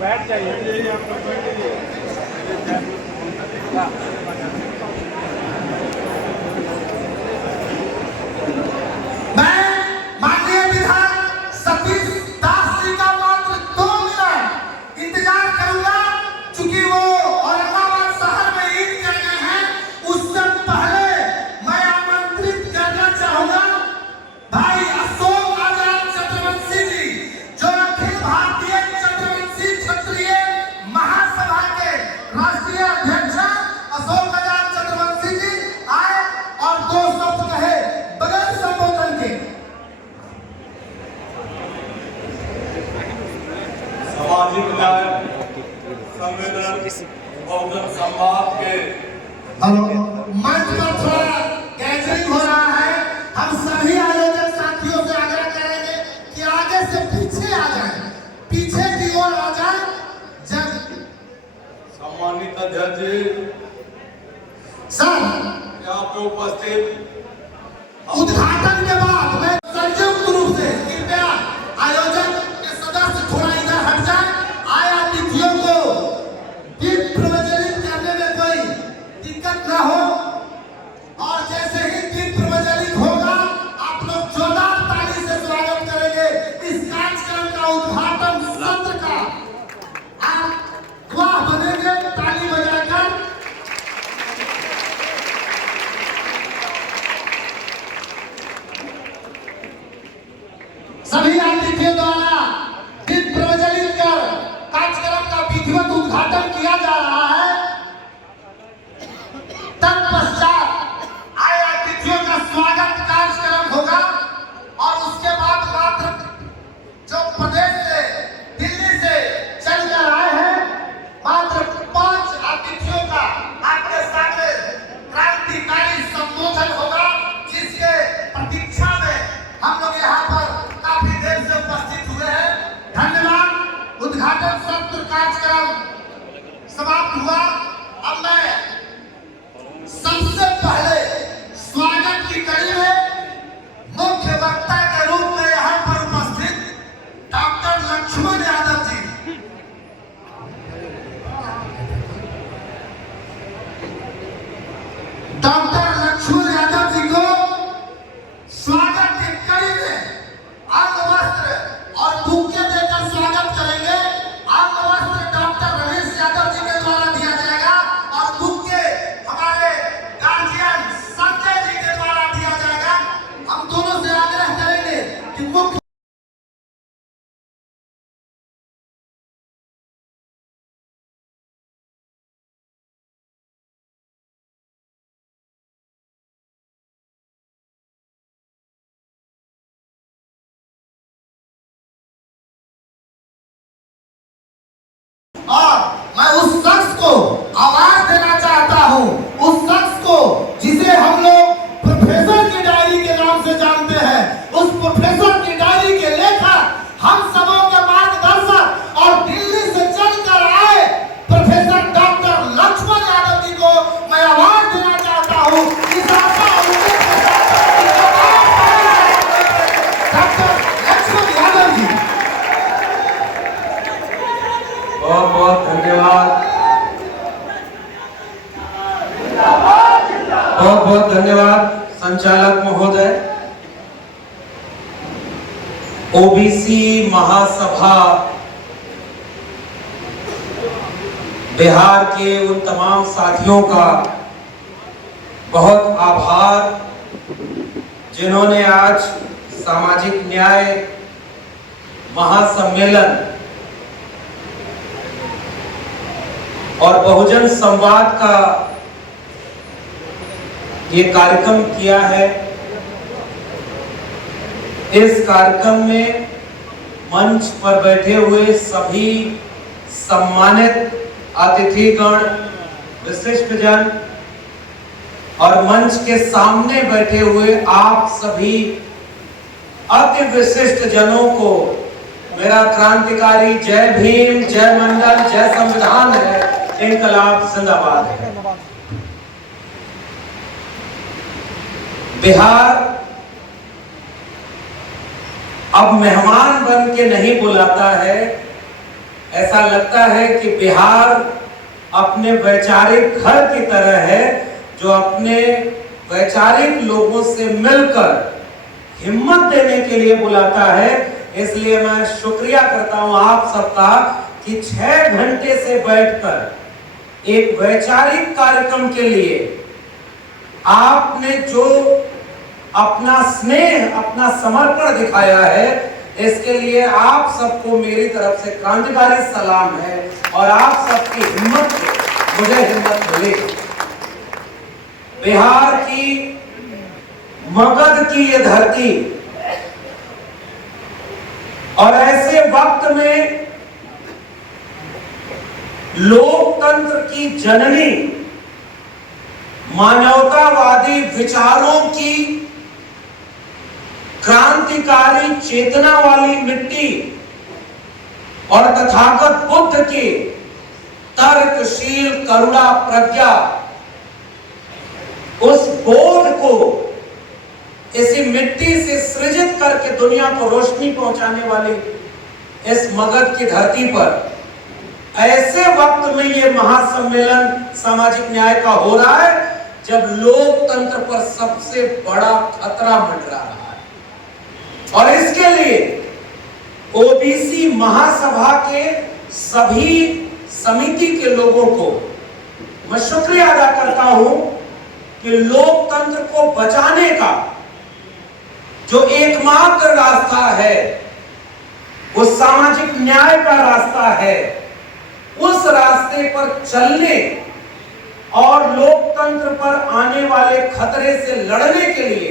बैठ जाइए आप लोग बैठ जाइए। मैं माननीय विधायक सतीश दास जी का मात्र 2 मिनट इंतजार करूंगा, चूंकि वो औरंगाबाद शहर में ईद कर गए हैं। उससे पहले मैं आमंत्रित करना चाहूंगा भाई अशोक आजाद चंद्रवंशी जी, जो अखिल भारतीय चंद्रवंशी क्षत्रिय महासभा के राष्ट्रीय अध्यक्ष अशोक आजाद चंद्रवंशी जी आए और 2 शब्द कहे बगैर संबोधन के। सामाजिक न्याय संवेदन बहुजन समाज के मंच पर थोड़ा गैदरिंग हो रहा है। हम सभी आयोजक साथियों से आग्रह करेंगे कि आगे से पीछे आ जाएं, पीछे की ओर आ जाएं। जब सम्मानित अध्यक्ष जी सर यहाँ पे उपस्थित उद्घाटन के बाद मैं संयुक्त रूप से कृपया आयोजक के सदस्य थोड़ा इधर हट जाए। आए अतिथियों को दीप प्रज्वलित करने में कोई दिक्कत न हो, और जैसे ही दीप प्रज्वलित होगा आप लोग जोरदार ताली से स्वागत करेंगे इस कार्यक्रम का उद्घाटन सत्र का। आप गवाह बनेंगे ताली बजाकर। सभी अतिथियों द्वारा दीप प्रज्वलित कर कार्यक्रम का विधिवत उद्घाटन किया जा रहा है। तत्पश्चात आए अतिथियों का स्वागत कार्यक्रम होगा, और उसके बाद मात्र जो प्रदेश से दिल्ली से चलकर आए हैं मात्र 5 अतिथियों का आपके सामने क्रांतिकारी संबोधन होगा, जिसके प्रतीक्षा में हम लोग यहाँ पर काफी देर से उपस्थित हुए हैं। धन्यवाद। उद्घाटन सत्र कार्यक्रम समाप्त हुआ। अब मैं सबसे पहले स्वागत की कड़ी में मुख्य वक्ता के रूप में यहाँ पर उपस्थित डॉक्टर लक्ष्मण यादव जी, डॉक्टर लक्ष्मण यादव जी को स्वागत की कड़ी में अंग वस्त्र और बुके देकर स्वागत करेंगे। अंग वस्त्र डॉक्टर रमेश यादव जी के द्वारा दिया जाएगा और बुके हमारे गार्जियन संजय जी के द्वारा दिया जाएगा। हम दोनों से आग्रह करेंगे कि मुख्य और मैं उस शख्स को आवाज देना चाहता हूं, उस शख्स को जिसे हम लोग प्रोफेसर की डायरी के नाम से जानते हैं, उस प्रोफेसर की डायरी के लेखक, हम सबों के मार्गदर्शक और दिल्ली से चलकर आए प्रोफेसर डॉक्टर लक्ष्मण यादव जी को मैं आवाज देना चाहता हूं। इस आशा और उम्मीद के साथ डॉक्टर लक्ष्मण यादव जी। बहुत बहुत धन्यवाद। बहुत बहुत धन्यवाद संचालक महोदय। ओबीसी महासभा बिहार के उन तमाम साथियों का बहुत आभार जिन्होंने आज सामाजिक न्याय महासम्मेलन और बहुजन संवाद का ये कार्यक्रम किया है। इस कार्यक्रम में मंच पर बैठे हुए सभी सम्मानित अतिथिगण, विशिष्टजन और मंच के सामने बैठे हुए आप सभी अति विशिष्ट जनों को मेरा क्रांतिकारी जय भीम, जय मंडल, जय संविधान है, इनकलाब जिंदाबाद है। बिहार अब मेहमान बन के नहीं बुलाता है, ऐसा लगता है कि बिहार अपने वैचारिक घर की तरह है, जो अपने वैचारिक लोगों से मिलकर हिम्मत देने के लिए बुलाता है। इसलिए मैं शुक्रिया करता हूं आप सबका कि 6 घंटे से बैठकर एक वैचारिक कार्यक्रम के लिए आपने जो अपना स्नेह, अपना समर्पण दिखाया है, इसके लिए आप सबको मेरी तरफ से क्रांतिकारी सलाम है। और आप सबकी हिम्मत से मुझे हिम्मत मिली। बिहार की, मगध की ये धरती, और ऐसे वक्त में लोकतंत्र की जननी, मानवतावादी विचारों की क्रांतिकारी चेतना वाली मिट्टी और तथागत बुद्ध की तर्कशील करुणा प्रज्ञा, उस बोध को इसी मिट्टी से सृजित करके दुनिया को रोशनी पहुंचाने वाली इस मगध की धरती पर ऐसे वक्त में ये महासम्मेलन सामाजिक न्याय का हो रहा है, जब लोकतंत्र पर सबसे बड़ा खतरा मंडरा रहा है। और इसके लिए ओबीसी महासभा के सभी समिति के लोगों को मैं शुक्रिया अदा करता हूं कि लोकतंत्र को बचाने का जो एकमात्र रास्ता है, वो सामाजिक न्याय का रास्ता है, उस रास्ते पर चलने और लोकतंत्र पर आने वाले खतरे से लड़ने के लिए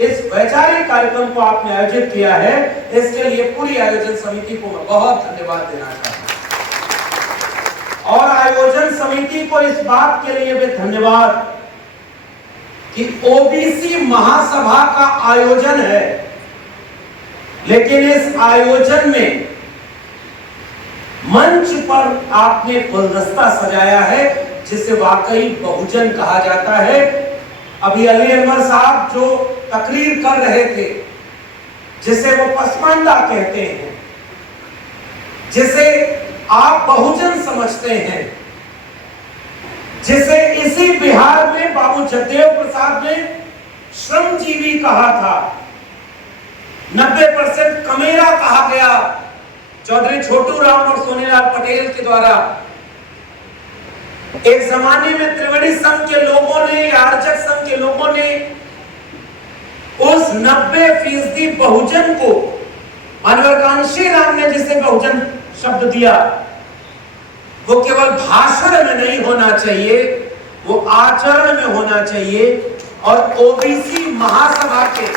इस वैचारिक कार्यक्रम को आपने आयोजित किया है। इसके लिए पूरी आयोजन समिति को मैं बहुत धन्यवाद देना चाहता हूं। और आयोजन समिति को इस बात के लिए भी धन्यवाद कि ओबीसी महासभा का आयोजन है, लेकिन इस आयोजन में मंच पर आपने गुलदस्ता सजाया है, जिसे वाकई बहुजन कहा जाता है। अभी अली अनवर साहब जो तकरीर कर रहे थे, जिसे वो पसमानदा कहते हैं, जिसे आप बहुजन समझते हैं, जिसे इसी बिहार में बाबू जगदेव प्रसाद ने श्रमजीवी कहा था, 90% कमेरा कहा गया चौधरी छोटू राम और सोनीलाल पटेल के द्वारा। एक जमाने में त्रिवेणी संघ के लोगों ने, आर्जक संघ के लोगों ने उस 90% बहुजन को, मानवर कांशी राम ने जिसे बहुजन शब्द दिया, वो केवल भाषण में नहीं होना चाहिए, वो आचरण में होना चाहिए। और ओबीसी महासभा के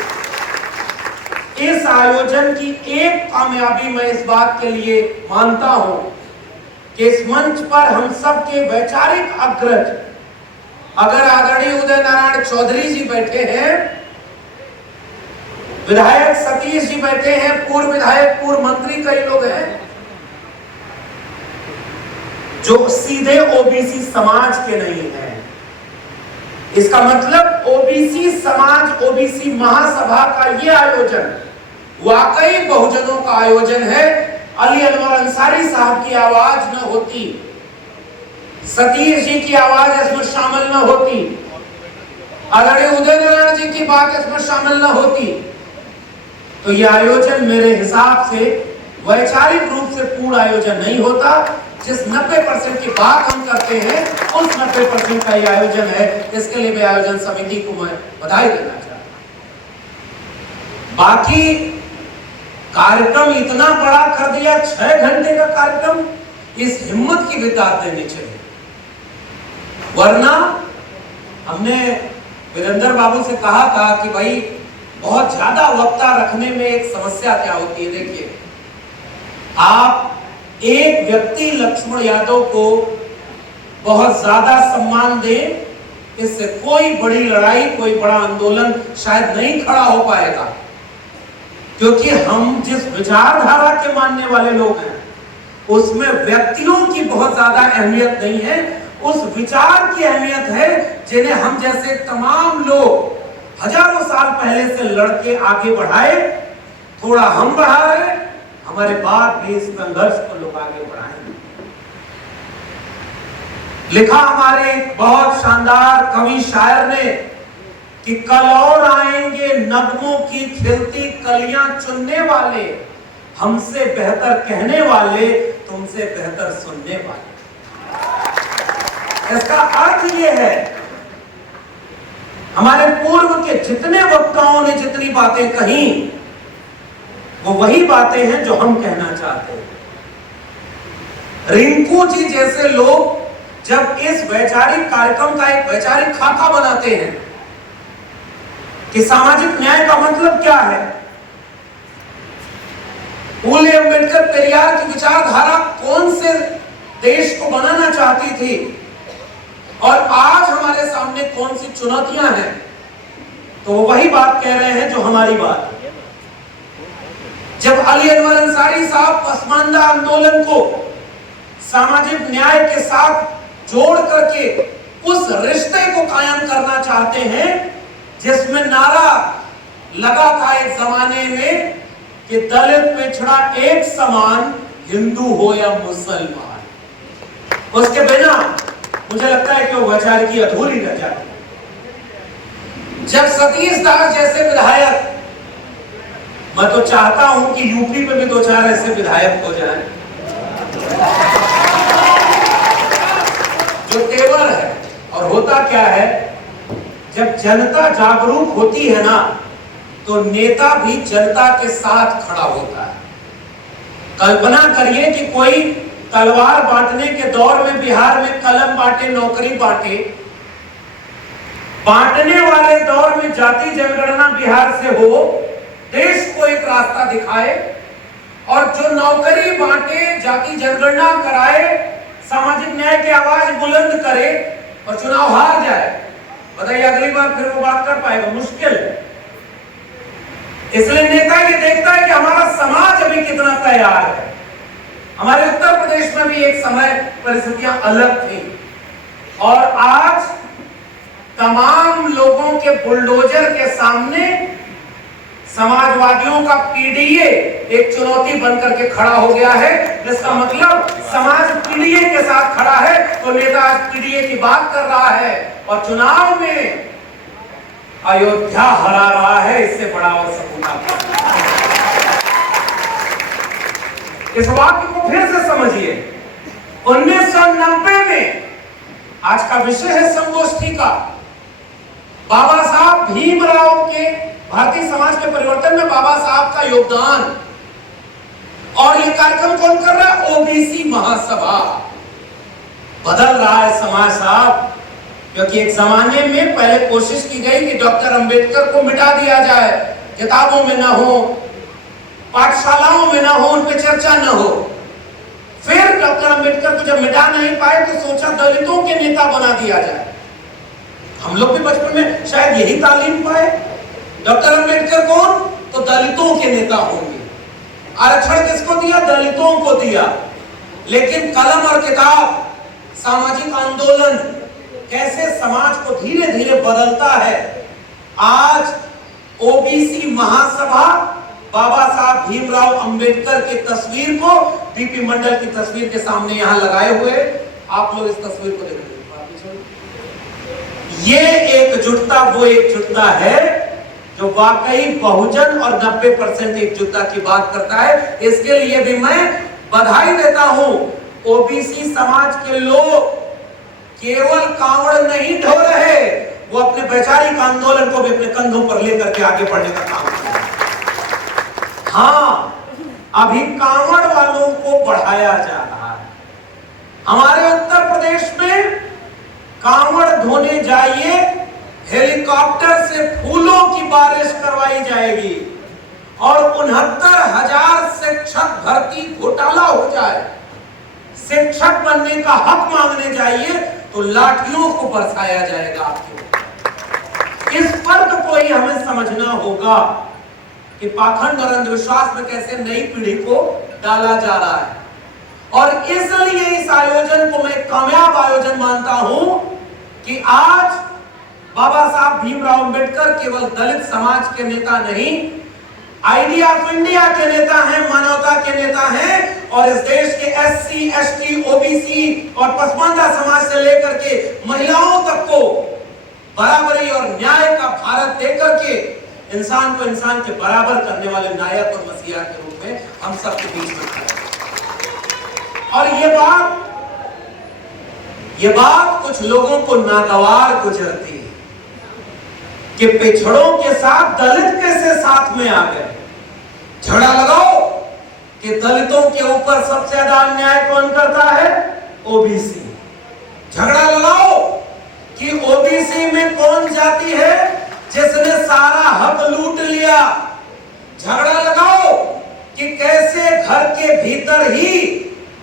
इस आयोजन की एक कामयाबी मैं इस बात के लिए मानता हूं कि इस मंच पर हम सब के वैचारिक अग्रज, अगर आदरणीय उदय नारायण चौधरी जी बैठे हैं, विधायक सतीश जी बैठे हैं, पूर्व विधायक, पूर्व मंत्री कई लोग हैं जो सीधे ओबीसी समाज के नहीं हैं। इसका मतलब ओबीसी समाज, ओबीसी महासभा का यह आयोजन वाकई बहुजनों का आयोजन है। अली अनवर अंसारी साहब की आवाज न होती, सतीश जी की आवाज इसमें शामिल न होती, आदरणीय उदय नारायण जी की बात इसमें शामिल न होती, तो यह आयोजन मेरे हिसाब से वैचारिक रूप से पूर्ण आयोजन नहीं होता। जिस 90% की बात हम करते हैं, उस 90% का यह आयोजन है। इसके लिए मैं आयोजन समिति को मैं बधाई देना चाहता हूं। बाकी कार्यक्रम इतना बड़ा कर दिया, 6 घंटे का कार्यक्रम, इस हिम्मत की भी दाद देनी चाहिए। वरना हमने वीरेंद्र बाबू से कहा था कि भाई बहुत ज्यादा वक्ता रखने में एक समस्या क्या होती है। देखिए, आप एक व्यक्ति लक्ष्मण यादव को बहुत ज्यादा सम्मान दें, इससे कोई बड़ी लड़ाई, कोई बड़ा आंदोलन शायद नहीं खड़ा हो पाएगा, क्योंकि हम जिस विचारधारा के मानने वाले लोग हैं, उसमें व्यक्तियों की बहुत ज्यादा अहमियत नहीं है, उस विचार की अहमियत है जिन्हें हम जैसे तमाम लोग हजारों साल पहले से लड़के आगे बढ़ाए। थोड़ा हम बढ़ा रहे, हमारे बाद भी इस संघर्ष को लोग आगे बढ़ाएंगे। लिखा हमारे एक बहुत शानदार कवि शायर ने कि कल और आएंगे नगमों की खिलती कलियां चुनने वाले, हमसे बेहतर कहने वाले, तुमसे बेहतर सुनने वाले। इसका अर्थ यह है, हमारे पूर्व के जितने वक्ताओं ने जितनी बातें कही, वो वही बातें हैं जो हम कहना चाहते हैं। रिंकू जी जैसे लोग जब इस वैचारिक कार्यक्रम का एक वैचारिक खाका बनाते हैं कि सामाजिक न्याय का मतलब क्या है, फूले अंबेडकर पेरियार की विचारधारा कौन से देश को बनाना चाहती थी और आज हमारे सामने कौन सी चुनौतियां हैं, तो वो वही बात कह रहे हैं जो हमारी बात है। जब अली अनवर अंसारी साहब पसमानदा आंदोलन को सामाजिक न्याय के साथ जोड़ करके उस रिश्ते को कायम करना चाहते हैं जिसमें नारा लगा था एक जमाने में कि दलित पिछड़ा एक समान, हिंदू हो या मुसलमान, उसके बिना मुझे लगता है कि वो वैचारिकी अधूरी रह जाती। जब सतीश दास जैसे विधायक, मैं तो चाहता हूं कि यूपी में भी 2-4 ऐसे विधायक हो जाएं जो तेवर है। और होता क्या है, जब जनता जागरूक होती है ना, तो नेता भी जनता के साथ खड़ा होता है। कल्पना करिए कि कोई तलवार बांटने के दौर में बिहार में कलम बांटे, नौकरी बांटे, बांटने वाले दौर में जाति जनगणना बिहार से हो, देश को एक रास्ता दिखाए, और जो नौकरी बांटे, जाति जनगणना कराए, सामाजिक न्याय की आवाज बुलंद करे और चुनाव हार जाए, बताइए अगली बार फिर वो बात कर पाएगा? मुश्किल है। इसलिए नेता ये देखता है कि हमारा समाज अभी कितना तैयार है। हमारे उत्तर प्रदेश में भी एक समय परिस्थितियां अलग थी, और आज तमाम लोगों के बुलडोजर के सामने समाजवादियों का पीडीए एक चुनौती बनकर के खड़ा हो गया है। जिसका मतलब समाज पीडीए के साथ खड़ा है, तो नेता आज पीडीए की बात कर रहा है और चुनाव में अयोध्या हरा रहा है। इससे बड़ा और सबूत इस वाक्य को फिर से समझिए। 1990 में, आज का विषय है संगोष्ठी का, बाबा साहब भीमराव के भारतीय समाज के परिवर्तन में बाबा साहब का योगदान, और ये कार्यक्रम कौन कर रहा है? ओबीसी महासभा। बदल रहा है समाज साहब, क्योंकि एक जमाने में पहले कोशिश की गई कि डॉक्टर अंबेडकर को मिटा दिया जाए, किताबों में ना हो, पाठशालाओं में ना हो, उन पे चर्चा ना हो। फिर डॉक्टर अंबेडकर को जब मिटा नहीं पाए तो सोचा दलितों के नेता बना दिया जाए। हम लोग भी बचपन में शायद यही तालीम पाए, डॉक्टर अंबेडकर कौन? तो दलितों के नेता होंगे। आरक्षण किसको दिया? दलितों को दिया। लेकिन कलम और किताब, सामाजिक आंदोलन कैसे समाज को धीरे धीरे बदलता है। आज ओबीसी महासभा बाबा साहब भीमराव अंबेडकर की तस्वीर को बीपी मंडल की तस्वीर के सामने यहां लगाए हुए, आप लोग इस तस्वीर को देखिए। ये एकजुटता वो एकजुटता है जो वाकई बहुजन और 90% एकजुटता की बात करता है। इसके लिए भी मैं बधाई देता हूं। ओबीसी समाज के लोग केवल कांवड़ नहीं ढो रहे, वो अपने वैचारिक आंदोलन को भी अपने कंधों पर लेकर के आगे बढ़ने का काम कर रहे हैं। हाँ, अभी कांवड़ वालों को बढ़ाया जा रहा है। हमारे उत्तर प्रदेश में कांवड़ धोने जाइए, हेलीकॉप्टर से फूलों की बारिश करवाई जाएगी, और 69,000 शिक्षक भर्ती घोटाला हो जाए, शिक्षक बनने का हक मांगने जाइए तो लाठियों को बरसाया जाएगा आपके। इस फर्क को ही हमें समझना होगा कि पाखंड और अंधविश्वास में कैसे नई पीढ़ी को डाला जा रहा है। और इसलिए इस आयोजन को मैं कामयाब आयोजन मानता हूं कि आज बाबा साहब भीमराव अंबेडकर केवल दलित समाज के नेता नहीं, आइडिया ऑफ इंडिया के नेता हैं, मानवता के नेता हैं, और इस देश के एससी, एसटी, ओबीसी और पसमानदा समाज से लेकर के महिलाओं तक को बराबरी और न्याय का भारत देकर के इंसान को इंसान के बराबर करने वाले नायक और मसीहा के रूप में हम सबके बीच में खड़े हैं। और ये बात कुछ लोगों को नागवार गुजरती है कि पिछड़ों के साथ दलित कैसे साथ में आ गए। झगड़ा लगाओ कि दलितों के ऊपर सबसे ज्यादा अन्याय कौन करता है? ओबीसी। झगड़ा लगाओ कि ओबीसी में कौन जाति है जिसने सारा हक लूट लिया। झगड़ा लगाओ कि कैसे घर के भीतर ही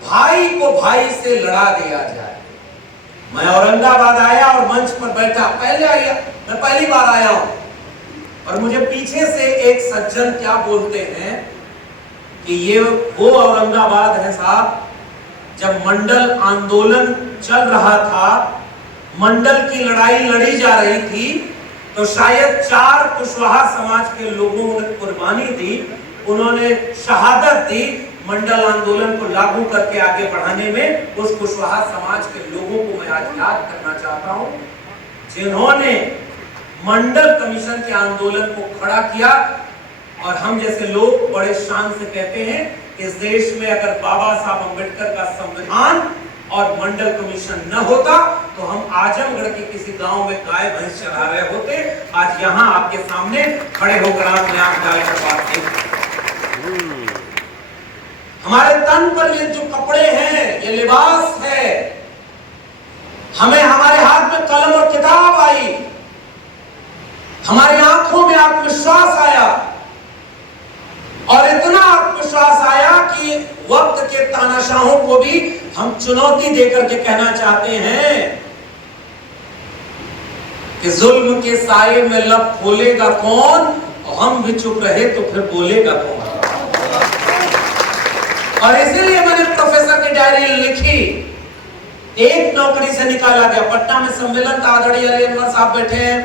भाई को भाई से लड़ा दिया जाए। मैं औरंगाबाद आया और मंच पर बैठा, मैं पहली बार आया हूं, और मुझे पीछे से एक सज्जन क्या बोलते हैं कि ये वो औरंगाबाद है साहब जब मंडल आंदोलन चल रहा था, मंडल की लड़ाई लड़ी जा रही थी, तो शायद 4 कुशवाहा समाज के लोगों ने कुर्बानी दी, उन्होंने शहादत दी मंडल आंदोलन को लागू करके आगे बढ़ाने में। उस कुशवाहा समाज के लोगों को मैं आज याद करना चाहता हूं जिन्होंने मंडल कमीशन के आंदोलन को खड़ा किया। और हम जैसे लोग बड़े शान से कहते हैं इस देश में अगर बाबा साहब अम्बेडकर का संविधान और मंडल कमीशन न होता तो हम आजमगढ़ के किसी गांव में गाय भैंस चरा रहे होते। आज यहां आपके सामने खड़े होकर आपने आंख डालकर बात की। हमारे तन पर ये जो कपड़े हैं, ये लिबास है, हमें हमारे हाथ में कलम और किताब आई, हमारी आंखों में आत्मविश्वास आया, और इतना आत्मविश्वास आया कि वक्त के तानाशाहों को भी हम चुनौती देकर के कहना चाहते हैं कि जुल्म के साये में लब खोलेगा कौन, और हम भी चुप रहे तो फिर बोलेगा कौन। और इसीलिए मैंने प्रोफेसर की डायरी लिखी। एक नौकरी से निकाला गया, पटना में सम्मेलन था, आदरणीय अनवर साहब बैठे हैं,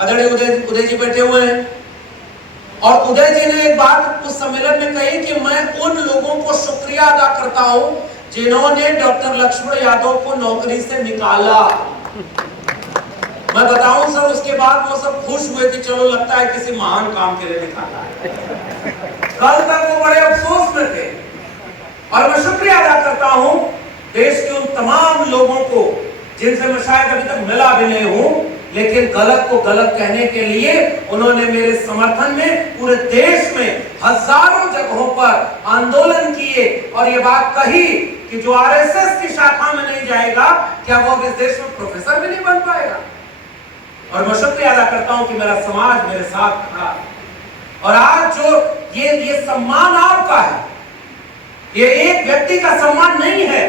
आदरणीय उदय जी बैठे हुए हैं, और उदय जी ने एक बात उस सम्मेलन में कही कि मैं उन लोगों को शुक्रिया अदा करता हूं जिन्होंने डॉक्टर लक्ष्मण यादव को नौकरी से निकाला। मैं बताऊं सर, उसके बाद वो सब खुश हुए कि चलो लगता है किसी महान काम के लिए निकाला है। कल तक वो बड़े अफसोस में थे, और मैं शुक्रिया अदा करता हूं देश के उन तमाम लोगों को जिनसे मैं शायद अभी तक मिला भी नहीं हूं, लेकिन गलत को गलत कहने के लिए उन्होंने मेरे समर्थन में पूरे देश में हजारों जगहों पर आंदोलन किए, और ये बात कही कि जो आरएसएस की शाखा में नहीं जाएगा क्या वो इस देश में प्रोफेसर भी नहीं बन पाएगा। और मैं शुक्रिया अदा करता हूं कि मेरा समाज मेरे साथ खड़ा। और आज जो ये सम्मान आपका है, ये एक व्यक्ति का सम्मान नहीं है,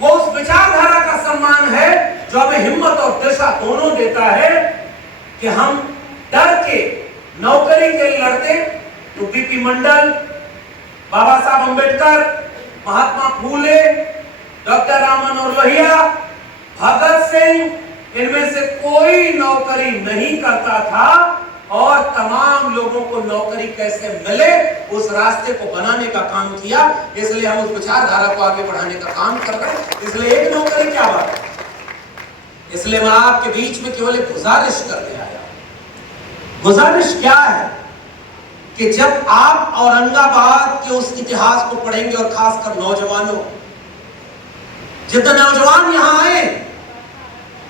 वो उस विचारधारा का सम्मान है जो हमें हिम्मत और दिशा दोनों देता है कि हम डर के नौकरी के लिए लड़ते। तो बीपी मंडल, बाबा साहब अम्बेडकर, महात्मा फूले, डॉक्टर राम मनोहर लोहिया, भगत सिंह, इनमें से कोई नौकरी नहीं करता था, और तमाम लोगों को नौकरी कैसे मिले उस रास्ते को बनाने का काम किया। इसलिए हम उस विचारधारा को आगे बढ़ाने का काम कर रहे हैं। इसलिए एक नौकरी क्या बात है, इसलिए मैं आपके बीच में केवल एक गुजारिश करने आया। गुजारिश क्या है कि जब आप औरंगाबाद के उस इतिहास को पढ़ेंगे, और खासकर नौजवानों, जितने नौजवान यहां आए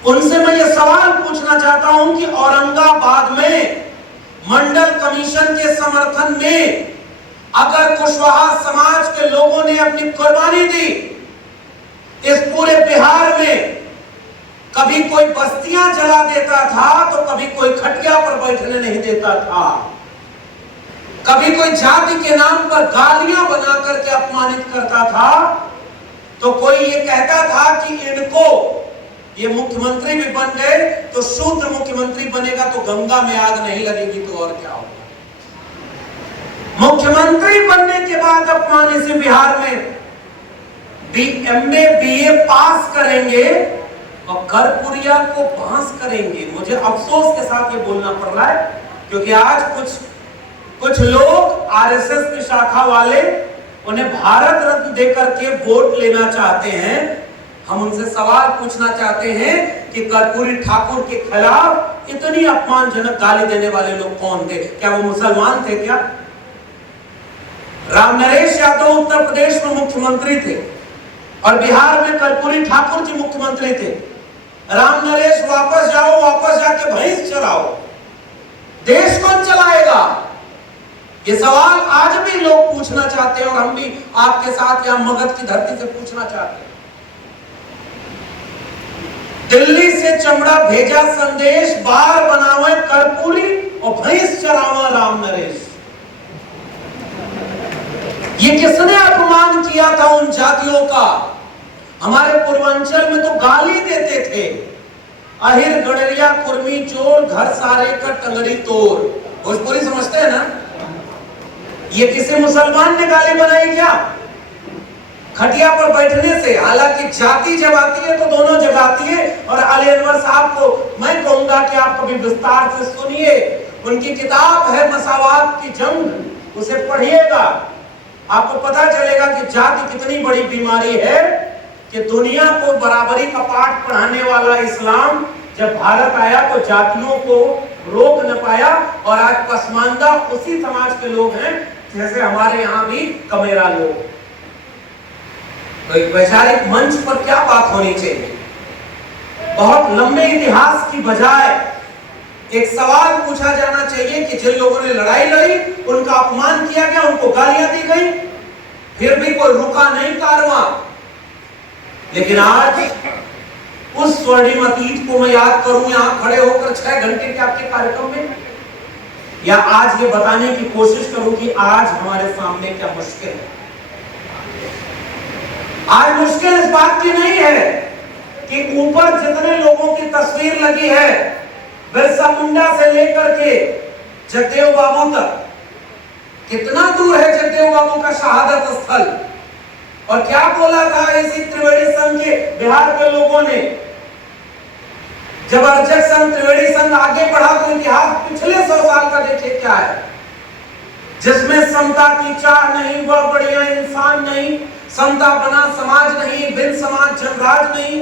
उनसे मैं ये सवाल पूछना चाहता हूं कि औरंगाबाद में मंडल कमीशन के समर्थन में अगर कुशवाहा समाज के लोगों ने अपनी कुर्बानी दी, इस पूरे बिहार में कभी कोई बस्तियां जला देता था तो कभी कोई खटिया पर बैठने नहीं देता था, कभी कोई जाति के नाम पर गालियां बना करके अपमानित करता था, तो कोई ये कहता था कि इनको ये मुख्यमंत्री भी बन गए तो शूद्र मुख्यमंत्री बनेगा तो गंगा में आग नहीं लगेगी तो और क्या होगा। मुख्यमंत्री बनने के बाद अपमानित से बिहार में एमए बीए पास करेंगे और कर्पूरिया को पास करेंगे। मुझे अफसोस के साथ ये बोलना पड़ रहा है क्योंकि आज कुछ कुछ लोग आरएसएस की शाखा वाले उन्हें भारत रत्न देकर के वोट लेना चाहते हैं। हम उनसे सवाल पूछना चाहते हैं कि कर्पूरी ठाकुर के खिलाफ इतनी अपमानजनक गाली देने वाले लोग कौन थे? क्या वो मुसलमान थे क्या? राम नरेश यादव उत्तर प्रदेश में मुख्यमंत्री थे और बिहार में कर्पूरी ठाकुर जी मुख्यमंत्री थे। राम नरेश वापस जाओ, वापस जाके भैंस चराओ, देश कौन चलाएगा? ये सवाल आज भी लोग पूछना चाहते हैं और हम भी आपके साथ यहां मगध की धरती से पूछना चाहते हैं। दिल्ली से चमड़ा भेजा संदेश, बार बनावे कर्पूरी और भैंस चरावा राम नरेश। ये किसने अपमान किया था उन जातियों का? हमारे पूर्वांचल में तो गाली देते थे, अहिर गड़रिया कुर्मी चोर, घर सारे का टंगड़ी तोड़। भोजपुरी समझते हैं ना? ये किसी मुसलमान ने गाली बनाई क्या? खटिया पर बैठने से, हालांकि जाति जब आती है तो दोनों जगह आती है। और अली अनवर साहब को मैं कहूंगा कि आप कभी विस्तार से सुनिए, उनकी किताब है मसावात की जंग, उसे पढ़िएगा, आपको पता चलेगा कि जाति कितनी बड़ी बीमारी है कि दुनिया को बराबरी का पाठ पढ़ाने वाला इस्लाम जब भारत आया तो जातियों को रोक न पाया। और आज पसमानदा उसी समाज के लोग हैं जैसे हमारे यहाँ भी कमेरा लोग। तो एक वैचारिक मंच पर क्या बात होनी चाहिए? बहुत लंबे इतिहास की बजाय एक सवाल पूछा जाना चाहिए कि जिन लोगों ने लड़ाई लड़ी उनका अपमान किया गया, उनको गालियां दी गई, फिर भी कोई रुका नहीं कारवां। लेकिन आज उस स्वर्णिम अतीत को मैं याद करूं यहां खड़े होकर 6 घंटे के आपके कार्यक्रम में, या आज ये बताने की कोशिश करूं कि आज हमारे सामने क्या मुश्किल है। आज मुश्किल इस बात की नहीं है कि ऊपर जितने लोगों की तस्वीर लगी है, बिरसा मुंडा से लेकर के जगदेव बाबू तक, कितना दूर है जगदेव बाबू का शहादत स्थल? और क्या बोला था इसी त्रिवेणी संघ के बिहार के लोगों ने? जब अर्जक संघ त्रिवेणी संघ आगे बढ़ा तो इतिहास पिछले 100 साल का देखिए क्या है, जिसमें समता की चाह नहीं, वह बढ़िया इंसान नहीं, समता बना समाज नहीं, बिन समाज जनराज नहीं,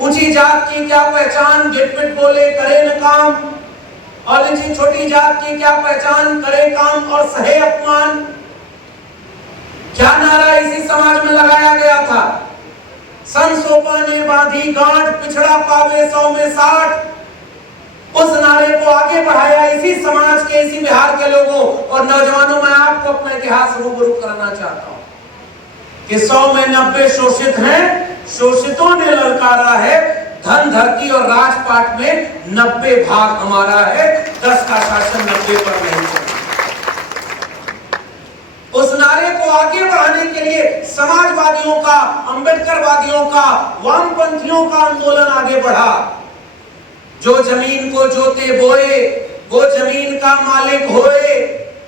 ऊंची जात की क्या पहचान, गिटपिट बोले करे न काम, और नीची छोटी जात की क्या पहचान, करे काम और सहे अपमान। क्या नारा इसी समाज में लगाया गया था? सन सोपा ने बांधी गांठ, पिछड़ा पावे 100 में 60। उस नारे को आगे बढ़ाया इसी समाज के, इसी बिहार के लोगों और नौजवानों। मैं आपको अपना इतिहास रूबरू कराना चाहता हूं कि 100 में 90 शोषित हैं, शोषितों ने ललकारा है, धन धरती और राजपाट में 90 भाग हमारा है, 10 का शासन 90 पर नहीं चला। उस नारे को आगे बढ़ाने के लिए समाजवादियों का, अंबेडकरवादियों का, वामपंथियों का आंदोलन आगे बढ़ा। जो जमीन को जोते बोए वो जमीन का मालिक होए,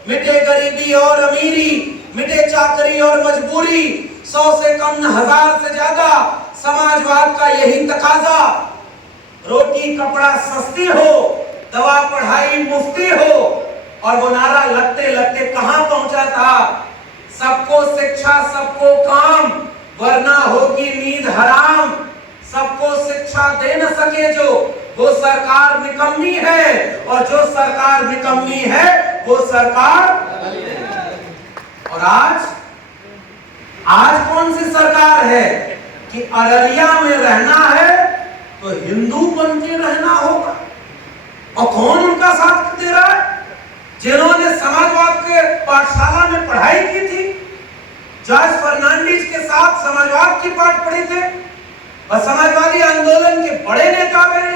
मिटे गरीबी और अमीरी, मिटे चाकरी और मजबूरी, 100 से कम न 1000 से ज्यादा, समाजवाद का यही तकाजा। रोटी कपड़ा सस्ती हो, दवा पढ़ाई मुफ्ती हो। और वो नारा लगते लगते कहां पहुंचा था? सबको शिक्षा सबको काम, वरना होगी नींद हराम। सबको शिक्षा दे न सके जो, वो सरकार निकम्मी है, और जो सरकार निकम्मी है वो सरकार। और आज कौन सी सरकार है कि अररिया में रहना है तो हिंदू बन के रहना होगा? और कौन उनका साथ दे रहा है? जिन्होंने समाजवाद के पाठशाला में पढ़ाई की थी, जॉर्ज फर्नांडिस के साथ समाजवाद की पाठ पढ़े थे और समाजवादी आंदोलन के बड़े नेता रहे।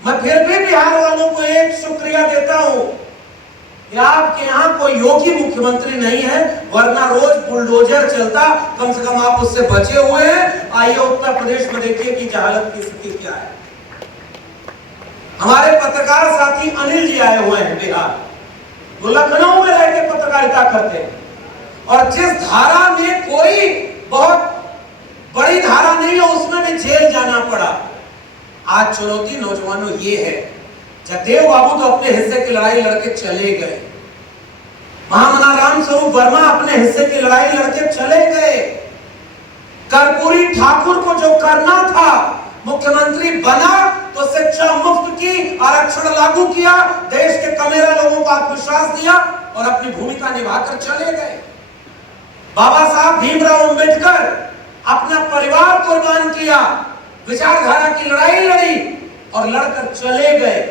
मैं फिर भी बिहार वालों को एक शुक्रिया देता हूं कि आपके यहाँ कोई योगी मुख्यमंत्री नहीं है, वरना रोज बुलडोजर चलता। कम से कम आप उससे बचे हुए हैं। आइए उत्तर प्रदेश में देखिए कि जहालत की स्थिति क्या है। हमारे पत्रकार साथी अनिल जी आए हुए हैं बिहार, वो लखनऊ में रहकर पत्रकारिता करते हैं, और जिस धारा में कोई बहुत बड़ी धारा नहीं है उसमें भी जेल जाना पड़ा। आज चुनौती नौजवानों ये है जगदेव बाबू तो अपने हिस्से की लड़ाई लड़के चले गए, महामना राम स्वरूप वर्मा अपने हिस्से की लड़ाई लड़के चले गए। कर्पूरी ठाकुर को जो करना था, मुख्यमंत्री बना तो शिक्षा मुफ्त की, आरक्षण लागू किया, देश के कमेरा लोगों को आत्मविश्वास दिया और अपनी भूमिका निभाकर चले गए। बाबा साहब भीमराव अंबेडकर अपना परिवार कुर्बान किया, विचारधारा की लड़ाई लड़ी और लड़कर चले गए।